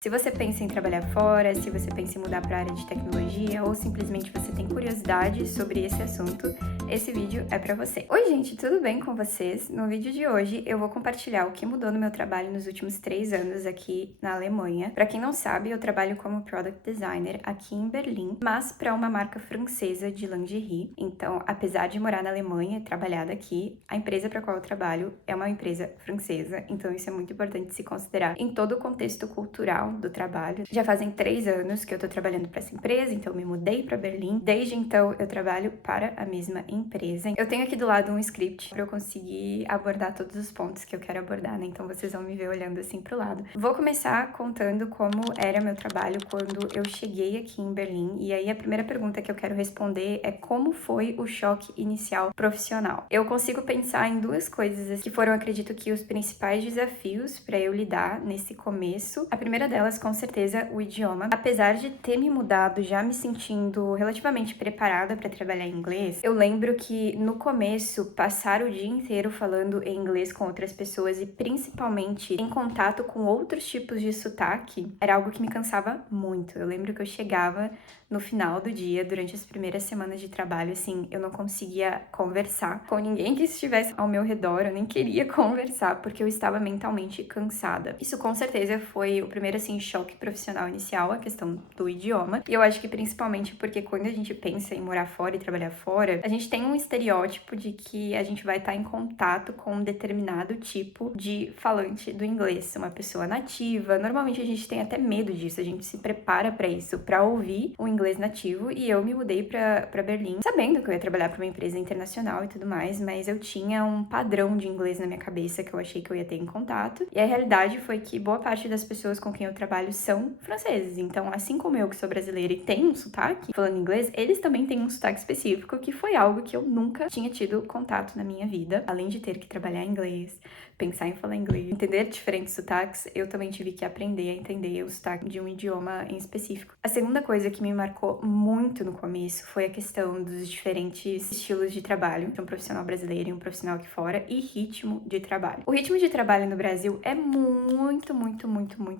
Se você pensa em trabalhar fora, se você pensa em mudar para a área de tecnologia ou simplesmente você tem curiosidade sobre esse assunto, esse vídeo é para você. Oi, gente, tudo bem com vocês? No vídeo de hoje eu vou compartilhar o que mudou no meu trabalho nos últimos 3 anos aqui na Alemanha. Para quem não sabe, eu trabalho como Product Designer aqui em Berlim, mas para uma marca francesa de lingerie. Então, apesar de morar na Alemanha e trabalhar daqui, a empresa para qual eu trabalho é uma empresa francesa, então isso é muito importante se considerar em todo o contexto cultural do trabalho. Já fazem 3 anos que eu tô trabalhando para essa empresa, então eu me mudei para Berlim. Desde então eu trabalho para a mesma empresa. Eu tenho aqui do lado um script para eu conseguir abordar todos os pontos que eu quero abordar, né? Então vocês vão me ver olhando assim pro lado. Vou começar contando como era meu trabalho quando eu cheguei aqui em Berlim. E aí a primeira pergunta que eu quero responder é como foi o choque inicial profissional. Eu consigo pensar em duas coisas que foram, acredito que, os principais desafios para eu lidar nesse começo. A primeira delas, com certeza, o idioma. Apesar de ter me mudado, já me sentindo relativamente preparada para trabalhar em inglês, eu lembro que no começo, passar o dia inteiro falando em inglês com outras pessoas e principalmente em contato com outros tipos de sotaque, era algo que me cansava muito. Eu lembro que eu chegava no final do dia, durante as primeiras semanas de trabalho, assim, eu não conseguia conversar com ninguém que estivesse ao meu redor, eu nem queria conversar, porque eu estava mentalmente cansada. Isso com certeza foi o primeiro, assim, choque profissional inicial, a questão do idioma. E eu acho que principalmente porque quando a gente pensa em morar fora e trabalhar fora, a gente tem um estereótipo de que a gente vai estar em contato com um determinado tipo de falante do inglês, uma pessoa nativa. Normalmente a gente tem até medo disso, a gente se prepara para isso, para ouvir o inglês nativo, e eu me mudei para Berlim, sabendo que eu ia trabalhar para uma empresa internacional e tudo mais, mas eu tinha um padrão de inglês na minha cabeça que eu achei que eu ia ter em contato, e a realidade foi que boa parte das pessoas com quem eu trabalho são franceses, então assim como eu que sou brasileira e tenho um sotaque falando inglês, eles também têm um sotaque específico, que foi algo que eu nunca tinha tido contato na minha vida, além de ter que trabalhar em inglês, pensar em falar inglês, entender diferentes sotaques, eu também tive que aprender a entender o sotaque de um idioma em específico. A segunda coisa que me marcou muito no começo foi a questão dos diferentes estilos de trabalho de um profissional brasileiro e um profissional aqui fora, e ritmo de trabalho. O ritmo de trabalho no Brasil é muito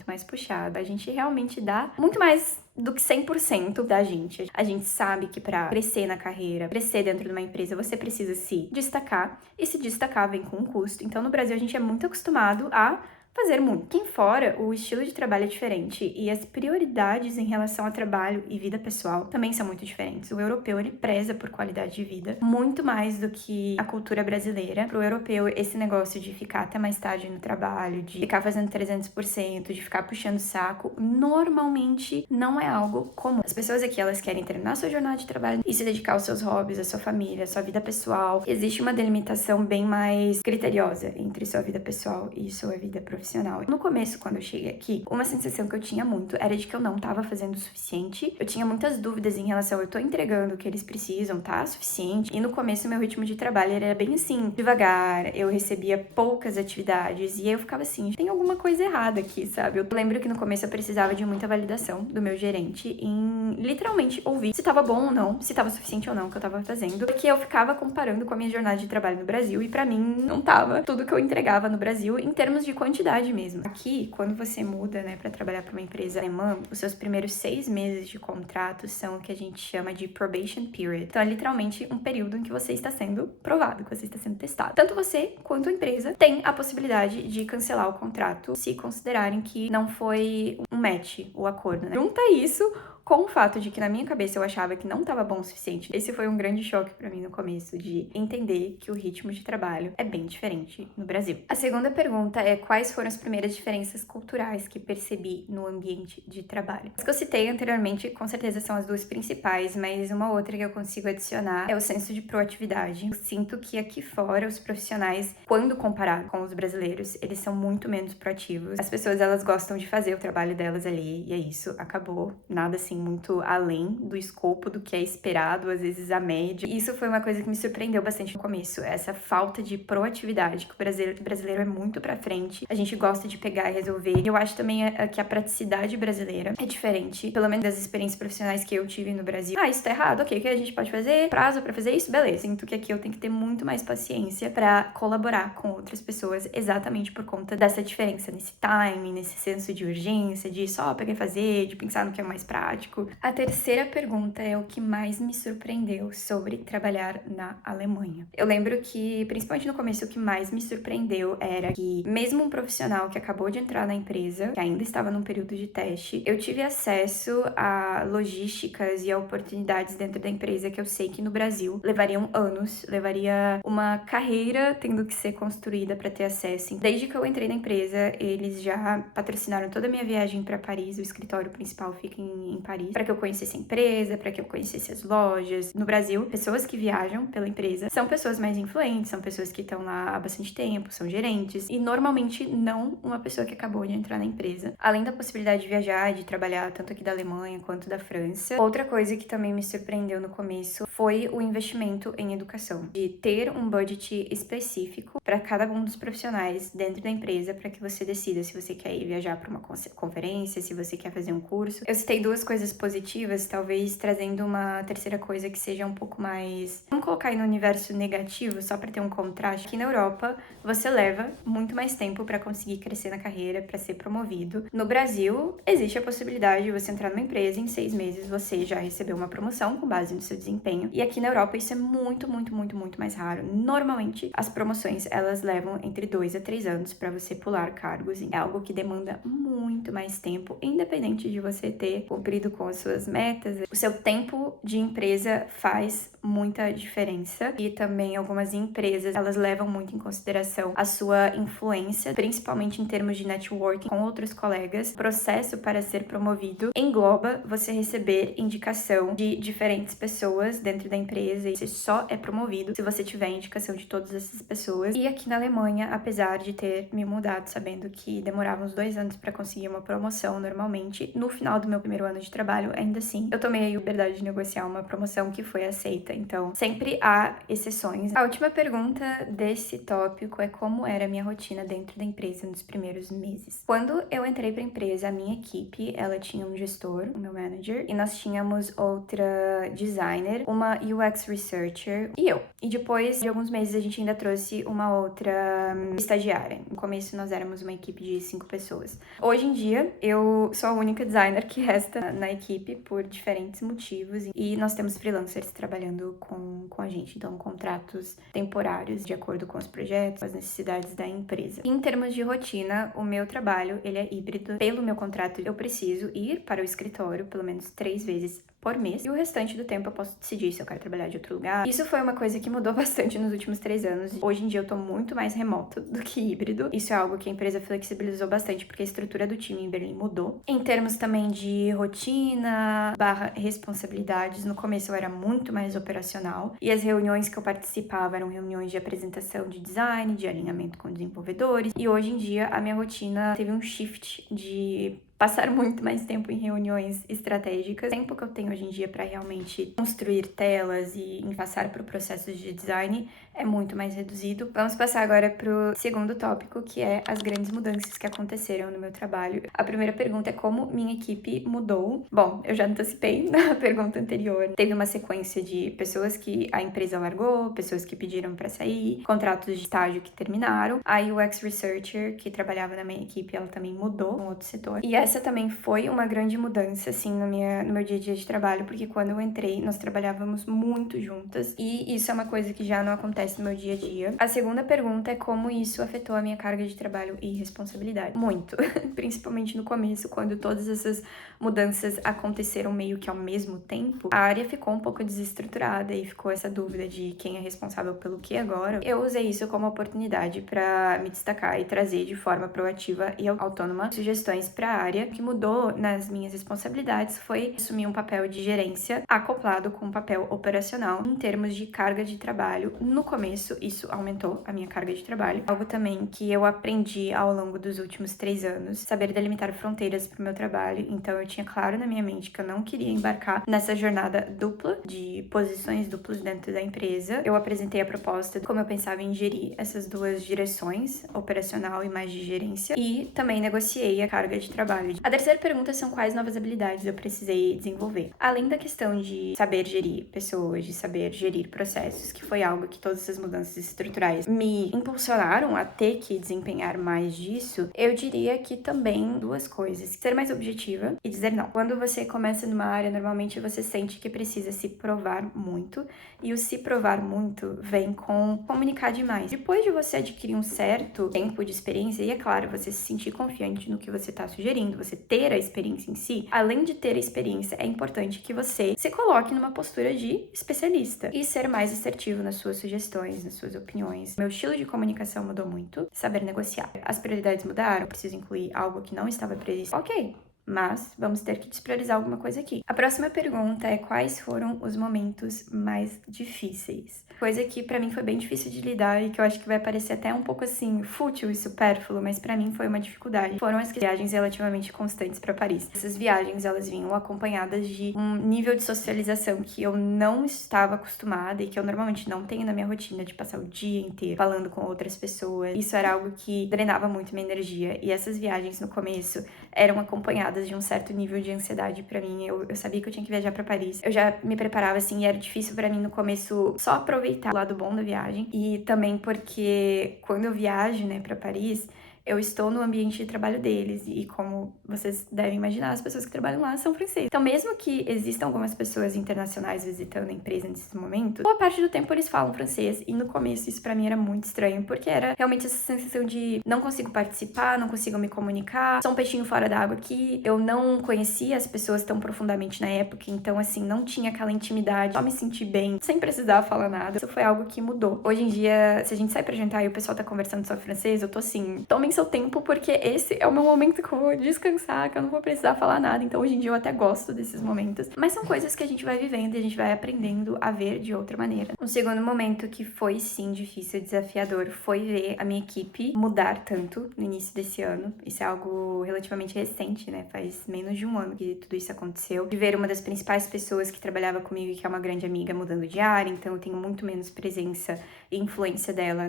mais puxado. A gente realmente dá muito mais do que 100% da gente. A gente sabe que para crescer na carreira, crescer dentro de uma empresa, você precisa se destacar, e se destacar vem com um custo. Então, no Brasil, a gente é muito acostumado a fazer muito. Aqui fora, o estilo de trabalho é diferente e as prioridades em relação a trabalho e vida pessoal também são muito diferentes. O europeu, ele preza por qualidade de vida muito mais do que a cultura brasileira. Pro europeu, esse negócio de ficar até mais tarde no trabalho, de ficar fazendo 300%, de ficar puxando saco, normalmente não é algo comum. As pessoas aqui, elas querem terminar sua jornada de trabalho e se dedicar aos seus hobbies, à sua família, à sua vida pessoal. Existe uma delimitação bem mais criteriosa entre sua vida pessoal e sua vida profissional. No começo, quando eu cheguei aqui, uma sensação que eu tinha muito era de que eu não estava fazendo o suficiente. Eu tinha muitas dúvidas em relação, eu tô entregando o que eles precisam, tá? Suficiente. E no começo, meu ritmo de trabalho era bem assim, devagar, eu recebia poucas atividades, e aí eu ficava assim, tem alguma coisa errada aqui, sabe? Eu lembro que no começo eu precisava de muita validação do meu gerente em literalmente ouvir se tava bom ou não, se tava suficiente ou não o que eu tava fazendo, porque eu ficava comparando com a minha jornada de trabalho no Brasil, e pra mim não tava tudo que eu entregava no Brasil em termos de quantidade mesmo. Aqui, quando você muda, né, para trabalhar para uma empresa alemã, os seus primeiros 6 meses de contrato são o que a gente chama de probation period. Então, é literalmente um período em que você está sendo provado, que você está sendo testado. Tanto você quanto a empresa tem a possibilidade de cancelar o contrato se considerarem que não foi um match o acordo, né? Junta isso com o fato de que na minha cabeça eu achava que não estava bom o suficiente. Esse foi um grande choque para mim no começo, de entender que o ritmo de trabalho é bem diferente no Brasil. A segunda pergunta é quais foram as primeiras diferenças culturais que percebi no ambiente de trabalho. As que eu citei anteriormente, com certeza são as duas principais, mas uma outra que eu consigo adicionar é o senso de proatividade. Eu sinto que aqui fora os profissionais, quando comparado com os brasileiros, eles são muito menos proativos. As pessoas, elas gostam de fazer o trabalho delas ali, e é isso, acabou. Nada assim muito além do escopo do que é esperado, às vezes a média. E isso foi uma coisa que me surpreendeu bastante no começo, essa falta de proatividade, que o brasileiro é muito pra frente, a gente gosta de pegar e resolver. Eu acho também que a praticidade brasileira é diferente, pelo menos das experiências profissionais que eu tive no Brasil. Ah, isso tá errado, ok, o que a gente pode fazer? Prazo pra fazer isso? Beleza. Sinto que aqui eu tenho que ter muito mais paciência pra colaborar com outras pessoas, exatamente por conta dessa diferença nesse timing, nesse senso de urgência, de só pegar e fazer, de pensar no que é mais prático. A terceira pergunta é o que mais me surpreendeu sobre trabalhar na Alemanha. Eu lembro que, principalmente no começo, o que mais me surpreendeu era que, mesmo um profissional que acabou de entrar na empresa, que ainda estava num período de teste, eu tive acesso a logísticas e a oportunidades dentro da empresa que eu sei que no Brasil levariam anos, levaria uma carreira tendo que ser construída para ter acesso. Desde que eu entrei na empresa, eles já patrocinaram toda a minha viagem para Paris, o escritório principal fica em Paris, para que eu conhecesse a empresa, para que eu conhecesse as lojas. No Brasil, pessoas que viajam pela empresa são pessoas mais influentes, são pessoas que estão lá há bastante tempo, são gerentes, e normalmente não uma pessoa que acabou de entrar na empresa. Além da possibilidade de viajar, de trabalhar tanto aqui da Alemanha quanto da França, outra coisa que também me surpreendeu no começo foi o investimento em educação, de ter um budget específico para cada um dos profissionais dentro da empresa, para que você decida se você quer ir viajar para uma conferência, se você quer fazer um curso. Eu citei duas coisas positivas, talvez trazendo uma terceira coisa que seja um pouco mais... Vamos colocar aí no universo negativo, só para ter um contraste. Aqui na Europa, você leva muito mais tempo para conseguir crescer na carreira, para ser promovido. No Brasil, existe a possibilidade de você entrar numa empresa e em 6 meses você já recebeu uma promoção com base no seu desempenho. E aqui na Europa isso é muito, muito, muito, muito mais raro. Normalmente, as promoções, elas levam entre 2 a 3 anos para você pular cargos. É algo que demanda muito mais tempo, independente de você ter cumprido com as suas metas. O seu tempo de empresa faz muita diferença. E também algumas empresas, elas levam muito em consideração a sua influência, principalmente em termos de networking com outros colegas. O processo para ser promovido engloba você receber indicação de diferentes pessoas dentro da empresa, e você só é promovido se você tiver indicação de todas essas pessoas. E aqui na Alemanha, apesar de ter me mudado sabendo que demorava uns 2 anos para conseguir uma promoção normalmente, no final do meu primeiro ano de trabalho, ainda assim, eu tomei a liberdade de negociar uma promoção que foi aceita. Então, sempre há exceções. A última pergunta desse tópico é como era a minha rotina dentro da empresa nos primeiros meses. Quando eu entrei para a empresa, a minha equipe, ela tinha um gestor, o meu manager, e nós tínhamos outra designer, uma UX researcher e eu. E depois de alguns meses a gente ainda trouxe uma outra estagiária. No começo nós éramos uma equipe de 5 pessoas. Hoje em dia eu sou a única designer que resta na equipe por diferentes motivos, e nós temos freelancers trabalhando com a gente, então contratos temporários de acordo com os projetos, as necessidades da empresa. Em termos de rotina, o meu trabalho ele é híbrido. Pelo meu contrato eu preciso ir para o escritório pelo menos 3 vezes por mês, e o restante do tempo eu posso decidir se eu quero trabalhar de outro lugar. Isso foi uma coisa que mudou bastante nos últimos 3 anos. Hoje em dia eu tô muito mais remoto do que híbrido. Isso é algo que a empresa flexibilizou bastante, porque a estrutura do time em Berlim mudou. Em termos também de rotina / responsabilidades, no começo eu era muito mais operacional, e as reuniões que eu participava eram reuniões de apresentação de design, de alinhamento com desenvolvedores, e hoje em dia a minha rotina teve um shift de passar muito mais tempo em reuniões estratégicas. O tempo que eu tenho hoje em dia para realmente construir telas e passar por processos de design é muito mais reduzido. Vamos passar agora pro segundo tópico, que é as grandes mudanças que aconteceram no meu trabalho. A primeira pergunta é como minha equipe mudou. Bom, eu já antecipei na pergunta anterior. Teve uma sequência de pessoas que a empresa largou, pessoas que pediram para sair, contratos de estágio que terminaram. A UX Researcher, que trabalhava na minha equipe, ela também mudou para um outro setor. E essa também foi uma grande mudança, assim, no meu dia a dia de trabalho, porque quando eu entrei, nós trabalhávamos muito juntas, e isso é uma coisa que já não acontece no meu dia a dia. A segunda pergunta é como isso afetou a minha carga de trabalho e responsabilidade. Muito, principalmente no começo, quando todas essas mudanças aconteceram meio que ao mesmo tempo, a área ficou um pouco desestruturada e ficou essa dúvida de quem é responsável pelo que agora. Eu usei isso como oportunidade para me destacar e trazer de forma proativa e autônoma sugestões para a área. O que mudou nas minhas responsabilidades foi assumir um papel de gerência acoplado com um papel operacional em termos de carga de trabalho. No começo começo, isso aumentou a minha carga de trabalho. Algo também que eu aprendi ao longo dos últimos 3 anos, saber delimitar fronteiras pro meu trabalho. Então eu tinha claro na minha mente que eu não queria embarcar nessa jornada dupla de posições duplas dentro da empresa. Eu apresentei a proposta de como eu pensava em gerir essas duas direções, operacional e mais de gerência, e também negociei a carga de trabalho. A terceira pergunta são quais novas habilidades eu precisei desenvolver. Além da questão de saber gerir pessoas, de saber gerir processos, que foi algo que todas essas mudanças estruturais me impulsionaram a ter que desempenhar mais disso, eu diria que também duas coisas: ser mais objetiva e dizer não. Quando você começa numa área, normalmente você sente que precisa se provar muito, e o se provar muito vem com comunicar demais. Depois de você adquirir um certo tempo de experiência, e é claro, você se sentir confiante no que você está sugerindo, você ter a experiência em si, além de ter a experiência, é importante que você se coloque numa postura de especialista e ser mais assertivo nas suas sugestões, nas suas opiniões. Meu estilo de comunicação mudou muito, saber negociar. As prioridades mudaram, eu preciso incluir algo que não estava previsto. Ok, mas vamos ter que despriorizar alguma coisa aqui. A próxima pergunta é quais foram os momentos mais difíceis? Coisa que pra mim foi bem difícil de lidar e que eu acho que vai parecer até um pouco assim fútil e supérfluo, mas pra mim foi uma dificuldade. Foram as viagens relativamente constantes pra Paris. Essas viagens, elas vinham acompanhadas de um nível de socialização que eu não estava acostumada e que eu normalmente não tenho na minha rotina, de passar o dia inteiro falando com outras pessoas. Isso era algo que drenava muito minha energia, e essas viagens no começo eram acompanhadas de um certo nível de ansiedade pra mim. Eu sabia que eu tinha que viajar pra Paris. Eu já me preparava assim, e era difícil pra mim no começo só aproveitar o lado bom da viagem. E também porque quando eu viajo, né, pra Paris, eu estou no ambiente de trabalho deles, e como vocês devem imaginar, as pessoas que trabalham lá são francesas. Então, mesmo que existam algumas pessoas internacionais visitando a empresa nesses momentos, boa parte do tempo eles falam francês, e no começo isso pra mim era muito estranho, porque era realmente essa sensação de não consigo participar, não consigo me comunicar, sou um peixinho fora d'água aqui, eu não conhecia as pessoas tão profundamente na época, então assim, não tinha aquela intimidade, só me senti bem, sem precisar falar nada. Isso foi algo que mudou. Hoje em dia, se a gente sai pra jantar e o pessoal tá conversando só francês, eu tô assim, tomem seu tempo, porque esse é o meu momento que eu vou descansar, que eu não vou precisar falar nada. Então hoje em dia eu até gosto desses momentos, mas são coisas que a gente vai vivendo e a gente vai aprendendo a ver de outra maneira. Um segundo momento que foi sim difícil e desafiador foi ver a minha equipe mudar tanto no início desse ano. Isso é algo relativamente recente, né? Faz menos de um ano que tudo isso aconteceu. De ver uma das principais pessoas que trabalhava comigo e que é uma grande amiga mudando de área, então eu tenho muito menos presença e influência dela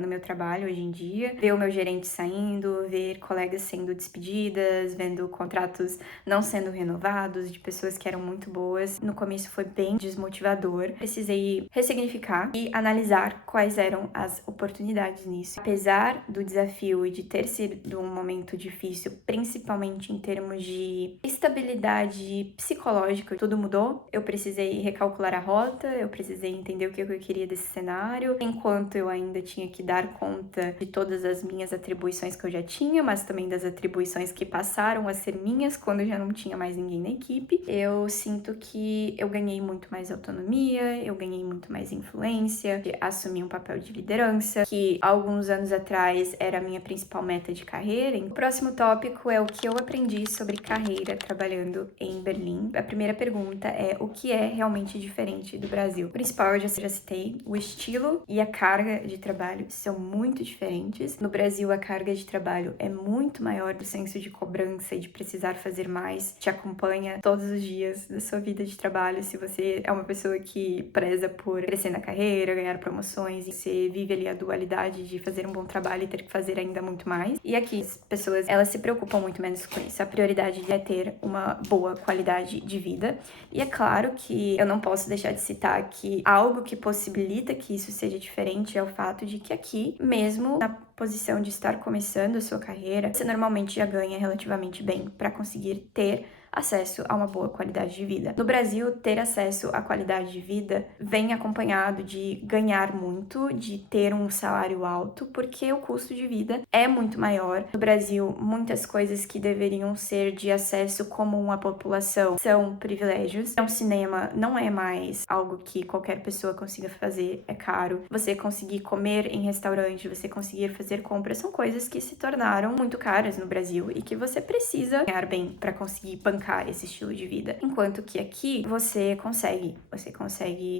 no meu trabalho hoje em dia. Ver o meu gerente saindo, ver colegas sendo despedidas, vendo contratos não sendo renovados de pessoas que eram muito boas. No começo foi bem desmotivador. Precisei ressignificar e analisar quais eram as oportunidades nisso. Apesar do desafio e de ter sido um momento difícil, principalmente em termos de estabilidade psicológica, tudo mudou. Eu precisei recalcular a rota, eu precisei entender o que eu queria desse cenário, enquanto eu ainda tinha que dar conta de todas as minhas atribuições que eu já tinha, mas também das atribuições que passaram a ser minhas quando eu já não tinha mais ninguém na equipe. Eu sinto que eu ganhei muito mais autonomia, eu ganhei muito mais influência, assumi um papel de liderança, que alguns anos atrás era a minha principal meta de carreira. O próximo tópico é o que eu aprendi sobre carreira trabalhando em Berlim. A primeira pergunta é o que é realmente diferente do Brasil. O principal eu já citei, o estilo e a carga de trabalho são muito diferentes. No Brasil, a carga de trabalho é muito maior, do senso de cobrança e de precisar fazer mais, te acompanha todos os dias da sua vida de trabalho. Se você é uma pessoa que preza por crescer na carreira, ganhar promoções, e você vive ali a dualidade de fazer um bom trabalho e ter que fazer ainda muito mais. E aqui, as pessoas, elas se preocupam muito menos com isso. A prioridade é ter uma boa qualidade de vida. E é claro que eu não posso deixar de citar que algo que possibilita que isso seja diferente é o fato de que aqui, mesmo na posição de estar começando a sua carreira, você normalmente já ganha relativamente bem para conseguir ter acesso a uma boa qualidade de vida. No Brasil, ter acesso à qualidade de vida vem acompanhado de ganhar muito, de ter um salário alto, porque o custo de vida é muito maior. No Brasil, muitas coisas que deveriam ser de acesso comum à população são privilégios. Então, cinema não é mais algo que qualquer pessoa consiga fazer, é caro. Você conseguir comer em restaurante, você conseguir fazer compras, são coisas que se tornaram muito caras no Brasil e que você precisa ganhar bem para conseguir bancar bancar esse estilo de vida. Enquanto que aqui você consegue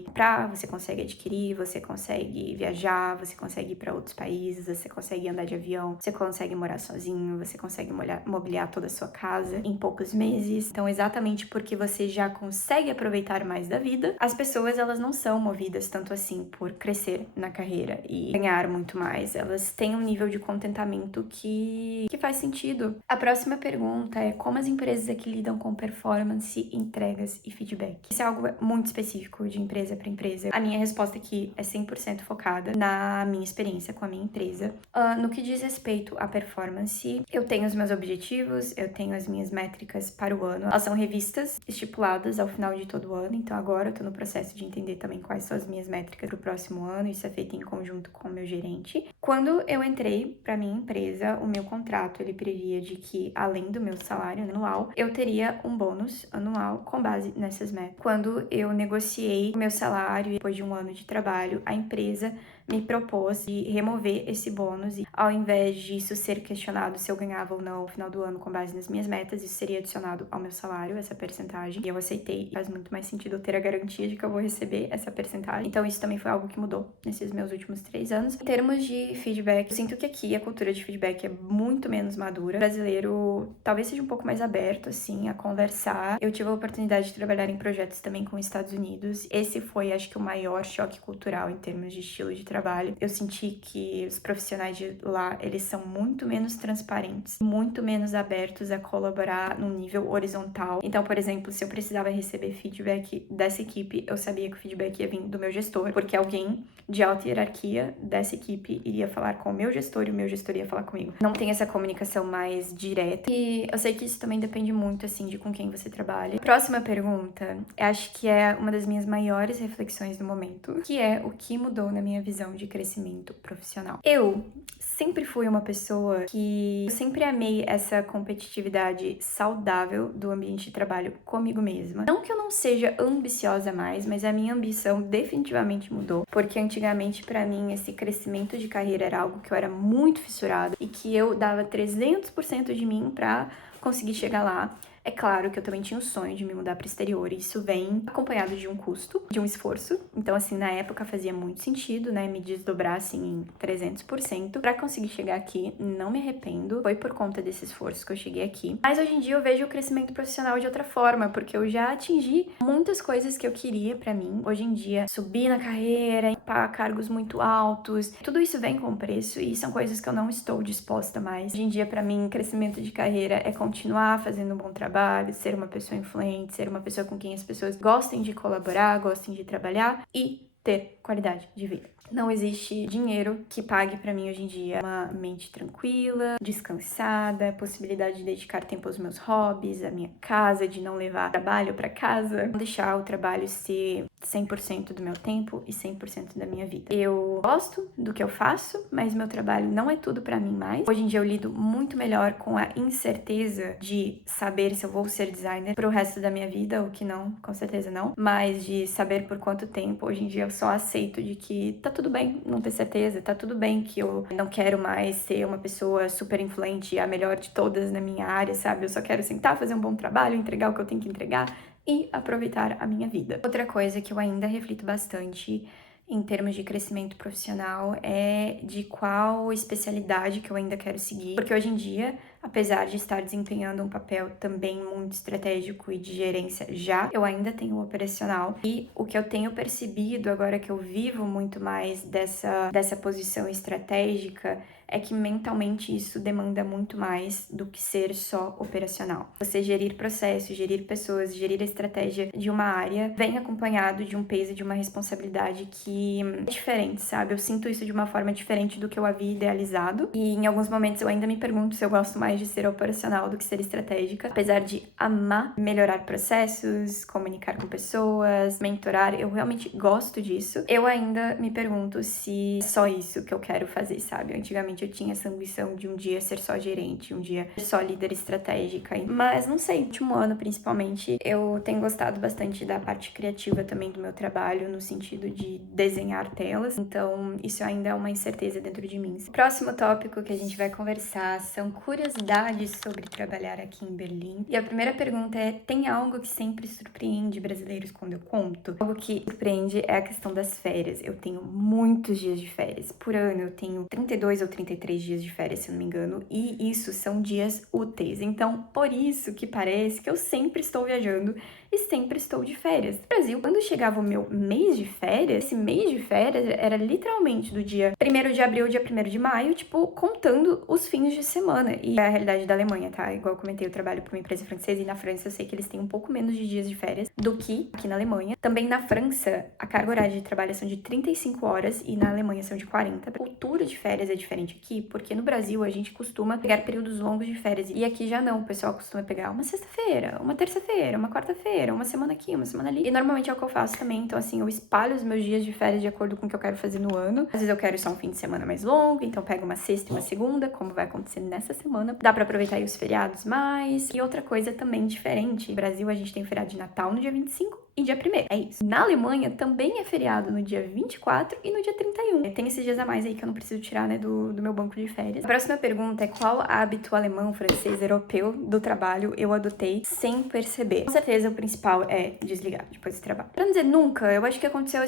comprar, você consegue adquirir, você consegue viajar, você consegue ir para outros países, você consegue andar de avião, você consegue morar sozinho, você consegue mobiliar toda a sua casa em poucos meses. Então, exatamente porque você já consegue aproveitar mais da vida, as pessoas, elas não são movidas tanto assim por crescer na carreira e ganhar muito mais. Elas têm um nível de contentamento que faz sentido. A próxima pergunta é: como as empresas aqui lidam com performance, entregas e feedback? Isso é algo muito específico de empresa para empresa. A minha resposta aqui é 100% focada na minha experiência com a minha empresa. No que diz respeito à performance, eu tenho os meus objetivos, eu tenho as minhas métricas para o ano. Elas são revistas, estipuladas ao final de todo o ano, então agora eu tô no processo de entender também quais são as minhas métricas para o próximo ano. Isso é feito em conjunto com o meu gerente. Quando eu entrei para minha empresa, o meu contrato ele previa de que, além do meu salário anual, eu teria um bônus anual com base nessas metas. Quando eu negociei o meu salário, depois de um ano de trabalho, a empresa me propôs de remover esse bônus e, ao invés disso ser questionado se eu ganhava ou não no final do ano com base nas minhas metas, isso seria adicionado ao meu salário, essa percentagem. E eu aceitei. Faz muito mais sentido eu ter a garantia de que eu vou receber essa percentagem. Então, isso também foi algo que mudou nesses meus últimos 3 anos. Em termos de feedback, eu sinto que aqui a cultura de feedback é muito menos madura. O brasileiro talvez seja um pouco mais aberto, assim, a conversar. Eu tive a oportunidade de trabalhar em projetos também com os Estados Unidos. Esse foi, acho que, o maior choque cultural em termos de estilo de trabalho. Eu senti que os profissionais de lá, eles são muito menos transparentes, muito menos abertos a colaborar num nível horizontal. Então, por exemplo, se eu precisava receber feedback dessa equipe, eu sabia que o feedback ia vir do meu gestor, porque alguém de alta hierarquia dessa equipe iria falar com o meu gestor e o meu gestor ia falar comigo. Não tem essa comunicação mais direta e eu sei que isso também depende muito, assim, de com quem você trabalha. Próxima pergunta, acho que é uma das minhas maiores reflexões do momento, que é o que mudou na minha visão de crescimento profissional. Eu sempre fui uma pessoa que sempre amei essa competitividade saudável do ambiente de trabalho comigo mesma. Não que eu não seja ambiciosa mais, mas a minha ambição definitivamente mudou, porque antigamente pra mim esse crescimento de carreira era algo que eu era muito fissurada e que eu dava 300% de mim pra conseguir chegar lá. É claro que eu também tinha o sonho de me mudar para o exterior, e isso vem acompanhado de um custo, de um esforço. Então, assim, na época fazia muito sentido, né, me desdobrar, assim, em 300% para conseguir chegar aqui. Não me arrependo, foi por conta desse esforço que eu cheguei aqui. Mas hoje em dia eu vejo o crescimento profissional de outra forma, porque eu já atingi muitas coisas que eu queria para mim. Hoje em dia, subir na carreira, para cargos muito altos, tudo isso vem com preço e são coisas que eu não estou disposta mais. Hoje em dia, para mim, crescimento de carreira é continuar fazendo um bom trabalho, ser uma pessoa influente, ser uma pessoa com quem as pessoas gostem de colaborar, gostem de trabalhar e ter qualidade de vida. Não existe dinheiro que pague pra mim hoje em dia uma mente tranquila, descansada, possibilidade de dedicar tempo aos meus hobbies, à minha casa, de não levar trabalho pra casa, não deixar o trabalho ser 100% do meu tempo e 100% da minha vida. Eu gosto do que eu faço, mas meu trabalho não é tudo pra mim mais. Hoje em dia eu lido muito melhor com a incerteza de saber se eu vou ser designer pro resto da minha vida, ou que não, com certeza não, mas de saber por quanto tempo. Hoje em dia eu só aceito de que tá tudo bem não ter certeza, tá tudo bem que eu não quero mais ser uma pessoa super influente, a melhor de todas na minha área, sabe? Eu só quero sentar, fazer um bom trabalho, entregar o que eu tenho que entregar e aproveitar a minha vida. Outra coisa que eu ainda reflito bastante em termos de crescimento profissional é de qual especialidade que eu ainda quero seguir, porque hoje em dia, apesar de estar desempenhando um papel também muito estratégico e de gerência já, eu ainda tenho o operacional. E o que eu tenho percebido agora que eu vivo muito mais dessa posição estratégica é que mentalmente isso demanda muito mais do que ser só operacional. Você gerir processos, gerir pessoas, gerir a estratégia de uma área vem acompanhado de um peso, de uma responsabilidade que é diferente, sabe? Eu sinto isso de uma forma diferente do que eu havia idealizado e em alguns momentos eu ainda me pergunto se eu gosto mais de ser operacional do que ser estratégica. Apesar de amar melhorar processos, comunicar com pessoas, mentorar, eu realmente gosto disso. Eu ainda me pergunto se é só isso que eu quero fazer, sabe? Antigamente eu tinha essa ambição de um dia ser só gerente, um dia ser só líder estratégica. Mas não sei, no último ano principalmente, eu tenho gostado bastante da parte criativa também do meu trabalho, no sentido de desenhar telas. Então, isso ainda é uma incerteza dentro de mim. O próximo tópico que a gente vai conversar são curiosidades curiosidades sobre trabalhar aqui em Berlim. E a primeira pergunta é: tem algo que sempre surpreende brasileiros quando eu conto? Algo que surpreende é a questão das férias. Eu tenho muitos dias de férias. Por ano eu tenho 32 ou 33 dias de férias, se eu não me engano, e isso são dias úteis. Então, por isso que parece que eu sempre estou viajando e sempre estou de férias. No Brasil, quando chegava o meu mês de férias, esse mês de férias era literalmente do dia 1º de abril ao dia 1º de maio, tipo, contando os fins de semana. E é a realidade da Alemanha, tá? Igual eu comentei, eu trabalho para uma empresa francesa e na França eu sei que eles têm um pouco menos de dias de férias do que aqui na Alemanha. Também na França, a carga horária de trabalho são de 35 horas e na Alemanha são de 40. A cultura de férias é diferente aqui, porque no Brasil a gente costuma pegar períodos longos de férias e aqui já não. O pessoal costuma pegar uma sexta-feira, uma terça-feira, uma quarta-feira, uma semana aqui, uma semana ali. E normalmente é o que eu faço também. Então, assim, eu espalho os meus dias de férias de acordo com o que eu quero fazer no ano. Às vezes eu quero só um fim de semana mais longo, então eu pego uma sexta e uma segunda, como vai acontecer nessa semana. Dá pra aproveitar aí os feriados mais. E outra coisa também diferente. No Brasil, a gente tem feriado de Natal no dia 25 e dia 1º. É isso. Na Alemanha, também é feriado no dia 24 e no dia 31. Tem esses dias a mais aí que eu não preciso tirar, né, do meu banco de férias. A próxima pergunta é: qual hábito alemão, francês, europeu do trabalho eu adotei sem perceber? Com certeza, o principal é desligar depois do trabalho. Pra não dizer nunca, eu acho que aconteceu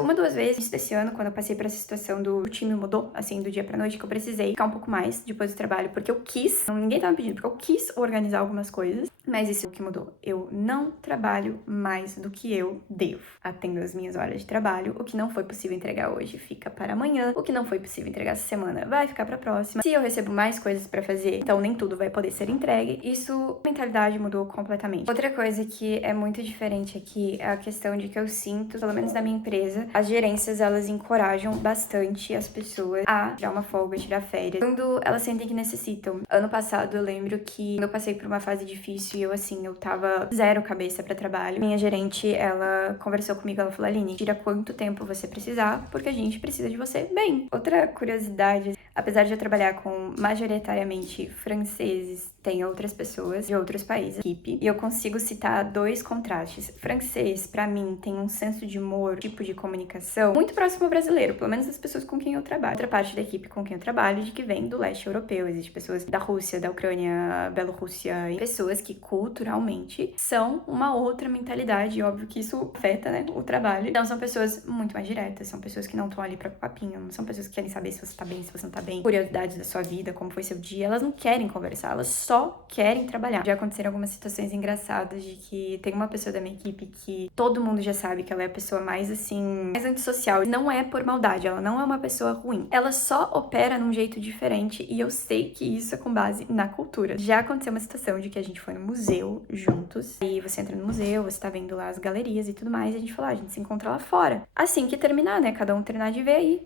uma, 2 vezes desse ano, quando eu passei por essa situação do time mudou, assim, do dia pra noite, que eu precisei ficar um pouco mais depois do trabalho, porque eu quis, ninguém tava me pedindo, porque eu quis organizar algumas coisas, mas isso é o que mudou. Eu não trabalho mais do que eu devo. Atendo as minhas horas de trabalho. O que não foi possível entregar hoje fica para amanhã. O que não foi possível entregar essa semana vai ficar para a próxima. Se eu recebo mais coisas para fazer, então nem tudo vai poder ser entregue. Isso, a mentalidade mudou completamente. Outra coisa que é muito diferente aqui é a questão de que eu sinto, pelo menos na minha empresa, as gerências, elas encorajam bastante as pessoas a tirar uma folga, tirar férias, quando elas sentem que necessitam. Ano passado, eu lembro que eu passei por uma fase difícil e eu tava zero cabeça para trabalho. Minha gerente, ela conversou comigo, ela falou: Aline, tira quanto tempo você precisar, porque a gente precisa de você bem. Outra curiosidade, apesar de eu trabalhar com majoritariamente franceses, tem outras pessoas de outros países, equipe, e eu consigo citar 2 contrastes. Francês, pra mim, tem um senso de humor, tipo de comunicação, muito próximo ao brasileiro, pelo menos das pessoas com quem eu trabalho. Outra parte da equipe com quem eu trabalho, de que vem do leste europeu, existem pessoas da Rússia, da Ucrânia, Bielorrússia, e pessoas que culturalmente são uma outra mentalidade, e óbvio que isso afeta, né, o trabalho. Então são pessoas muito mais diretas, são pessoas que não estão ali pra papinho, não são pessoas que querem saber se você tá bem, se você não tá bem, curiosidades da sua vida, como foi seu dia, elas não querem conversar, elas só querem trabalhar. Já aconteceram algumas situações engraçadas de que tem uma pessoa da minha equipe que todo mundo já sabe que ela é a pessoa mais, assim, mais antissocial. Não é por maldade, ela não é uma pessoa ruim. Ela só opera num jeito diferente e eu sei que isso é com base na cultura. Já aconteceu uma situação de que a gente foi no museu juntos e você entra no museu, você tá vendo lá as galerias e tudo mais, e a gente falou: a gente se encontra lá fora. Assim que terminar, né? Cada um terminar de ver aí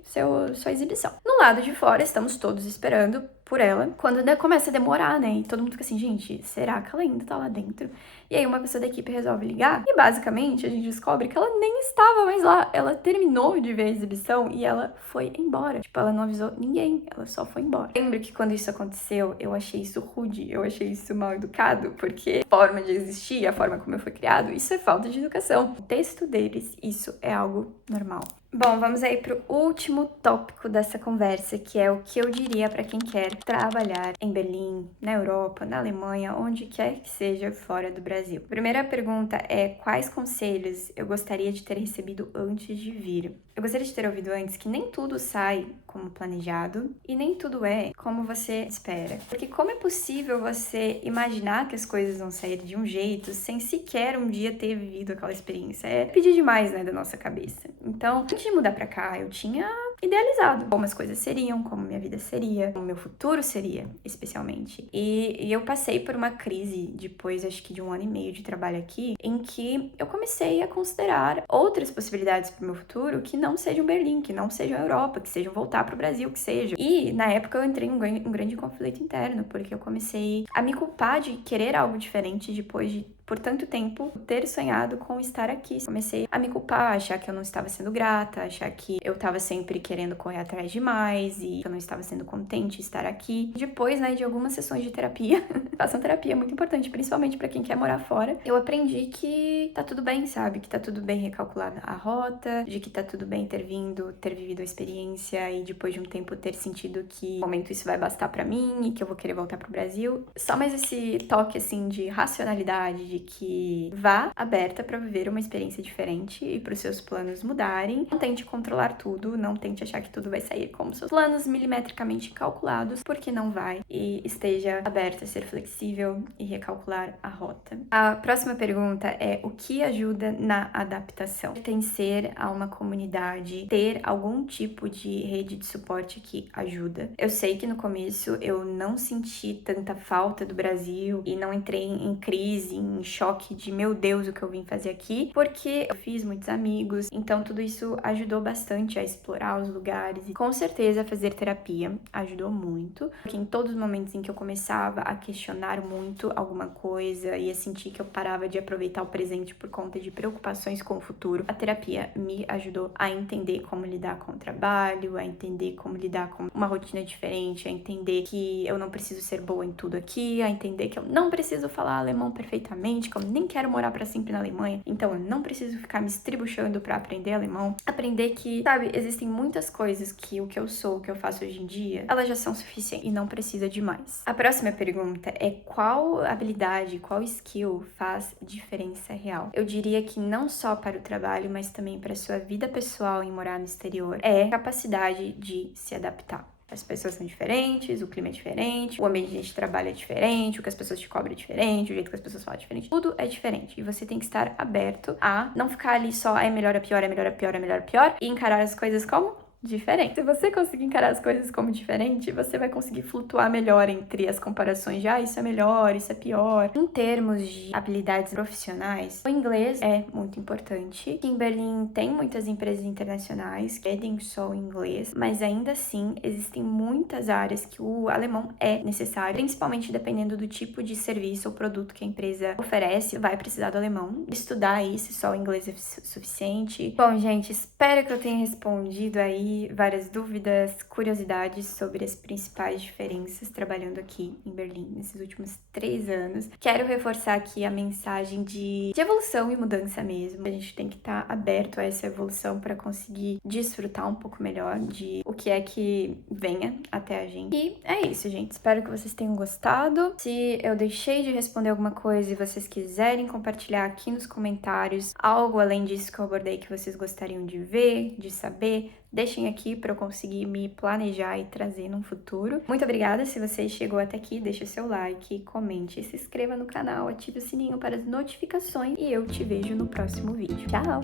sua exibição. No lado de fora, estamos todos esperando por ela, quando começa a demorar, né? E todo mundo fica assim: gente, será que ela ainda tá lá dentro? E aí uma pessoa da equipe resolve ligar e basicamente a gente descobre que ela nem estava mais lá. Ela terminou de ver a exibição e ela foi embora. Tipo, ela não avisou ninguém, ela só foi embora. Lembro que quando isso aconteceu, eu achei isso rude, eu achei isso mal educado, porque a forma de existir, a forma como eu fui criado, isso é falta de educação. O texto deles, isso é algo normal. Bom, vamos aí pro último tópico dessa conversa, que é o que eu diria para quem quer trabalhar em Berlim, na Europa, na Alemanha, onde quer que seja fora do Brasil. A primeira pergunta é: quais conselhos eu gostaria de ter recebido antes de vir? Eu gostaria de ter ouvido antes que nem tudo sai como planejado e nem tudo é como você espera. Porque como é possível você imaginar que as coisas vão sair de um jeito sem sequer um dia ter vivido aquela experiência? É pedir demais, né, da nossa cabeça. Então, antes de mudar pra cá, eu tinha idealizado como as coisas seriam, como minha vida seria, como meu futuro seria, especialmente. E eu passei por uma crise depois, acho que de 1 ano e meio de trabalho aqui, em que eu comecei a considerar outras possibilidades pro meu futuro que não sejam Berlim, que não sejam Europa, que sejam voltar pro Brasil, que seja. E na época eu entrei em um grande conflito interno, porque eu comecei a me culpar de querer algo diferente depois de por tanto tempo, ter sonhado com estar aqui. Comecei a me culpar, achar que eu não estava sendo grata, achar que eu estava sempre querendo correr atrás demais e que eu não estava sendo contente de estar aqui. Depois, né, de algumas sessões de terapia, façam terapia, é muito importante, principalmente para quem quer morar fora, eu aprendi que tá tudo bem, sabe? Que tá tudo bem recalcular a rota, de que tá tudo bem ter vivido a experiência e depois de um tempo ter sentido que no momento isso vai bastar pra mim e que eu vou querer voltar pro Brasil. Só mais esse toque, assim, de racionalidade, de que vá aberta pra viver uma experiência diferente e pros seus planos mudarem. Não tente controlar tudo, não tente achar que tudo vai sair como seus planos milimetricamente calculados, porque não vai. E esteja aberta a ser flexível e recalcular a rota. A próxima pergunta é: o que ajuda na adaptação? Pertencer a uma comunidade, ter algum tipo de rede de suporte que ajuda. Eu sei que no começo eu não senti tanta falta do Brasil e não entrei em crise, em choque de meu Deus, o que eu vim fazer aqui, porque eu fiz muitos amigos, então tudo isso ajudou bastante a explorar os lugares e com certeza fazer terapia ajudou muito, porque em todos os momentos em que eu começava a questionar muito alguma coisa e a sentir que eu parava de aproveitar o presente por conta de preocupações com o futuro, a terapia me ajudou a entender como lidar com o trabalho, a entender como lidar com uma rotina diferente, a entender que eu não preciso ser boa em tudo aqui, a entender que eu não preciso falar alemão perfeitamente, que eu nem quero morar pra sempre na Alemanha, então eu não preciso ficar me estribuchando pra aprender alemão. Aprender que, sabe, existem muitas coisas que o que eu sou, o que eu faço hoje em dia, elas já são suficientes e não precisa de mais. A próxima pergunta é: qual habilidade, qual skill faz diferença real? Eu diria que não só para o trabalho, mas também para a sua vida pessoal em morar no exterior, é a capacidade de se adaptar. As pessoas são diferentes, o clima é diferente, o ambiente de trabalho é diferente, o que as pessoas te cobram é diferente, o jeito que as pessoas falam é diferente. Tudo é diferente e você tem que estar aberto a não ficar ali só é melhor, é pior, é melhor, é pior, é melhor, é pior e encarar as coisas como diferente. Se você conseguir encarar as coisas como diferente, você vai conseguir flutuar melhor entre as comparações de isso é melhor, isso é pior. Em termos de habilidades profissionais, o inglês é muito importante. Em Berlim tem muitas empresas internacionais que pedem só o inglês, mas ainda assim existem muitas áreas que o alemão é necessário, principalmente dependendo do tipo de serviço ou produto que a empresa oferece, vai precisar do alemão. Estudar aí se só o inglês é suficiente. Bom, gente, espero que eu tenha respondido aí várias dúvidas, curiosidades sobre as principais diferenças trabalhando aqui em Berlim nesses últimos 3 anos. Quero reforçar aqui a mensagem de evolução e mudança mesmo. A gente tem que estar aberto a essa evolução para conseguir desfrutar um pouco melhor de o que é que venha até a gente. E é isso, gente. Espero que vocês tenham gostado. Se eu deixei de responder alguma coisa e vocês quiserem compartilhar aqui nos comentários algo além disso que eu abordei que vocês gostariam de ver, de saber, deixem aqui para eu conseguir me planejar e trazer num futuro. Muito obrigada se você chegou até aqui, deixa seu like, comente, se inscreva no canal, ative o sininho para as notificações e eu te vejo no próximo vídeo. Tchau!